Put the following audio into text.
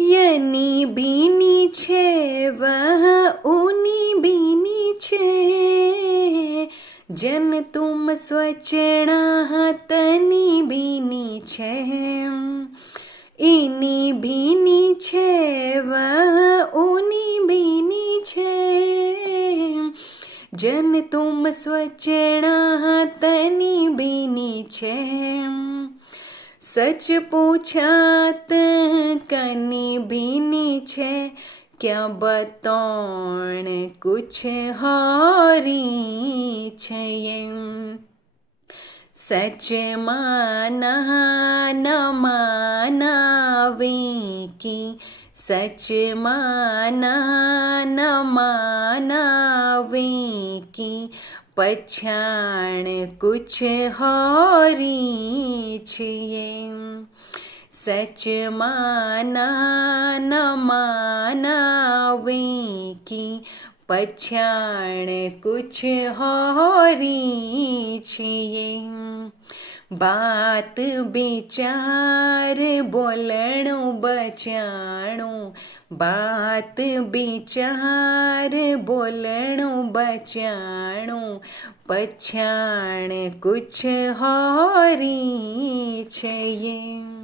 यनी बीनी छे वह ऊनी बीनी छे, जन तुम स्वचेणा तनी बीनी छे। इनी बीनी छे वह ऊनी बीनी छे, जन तुम स्वचेणा तनी बीनी छे। सच पूछात कनी बीनी छे, क्या बतौण कुछ होरी छे। सच माना न मानावी की, सच माना न मानावी की, पछाण कुछ होरी छिये। सच माना न मानावी की, पछाण कुछ होरी छिये। बात विचार बोलणु बचाणु, बात विचार बोलणु बचाणु, पछाण कुछ होरी छिये।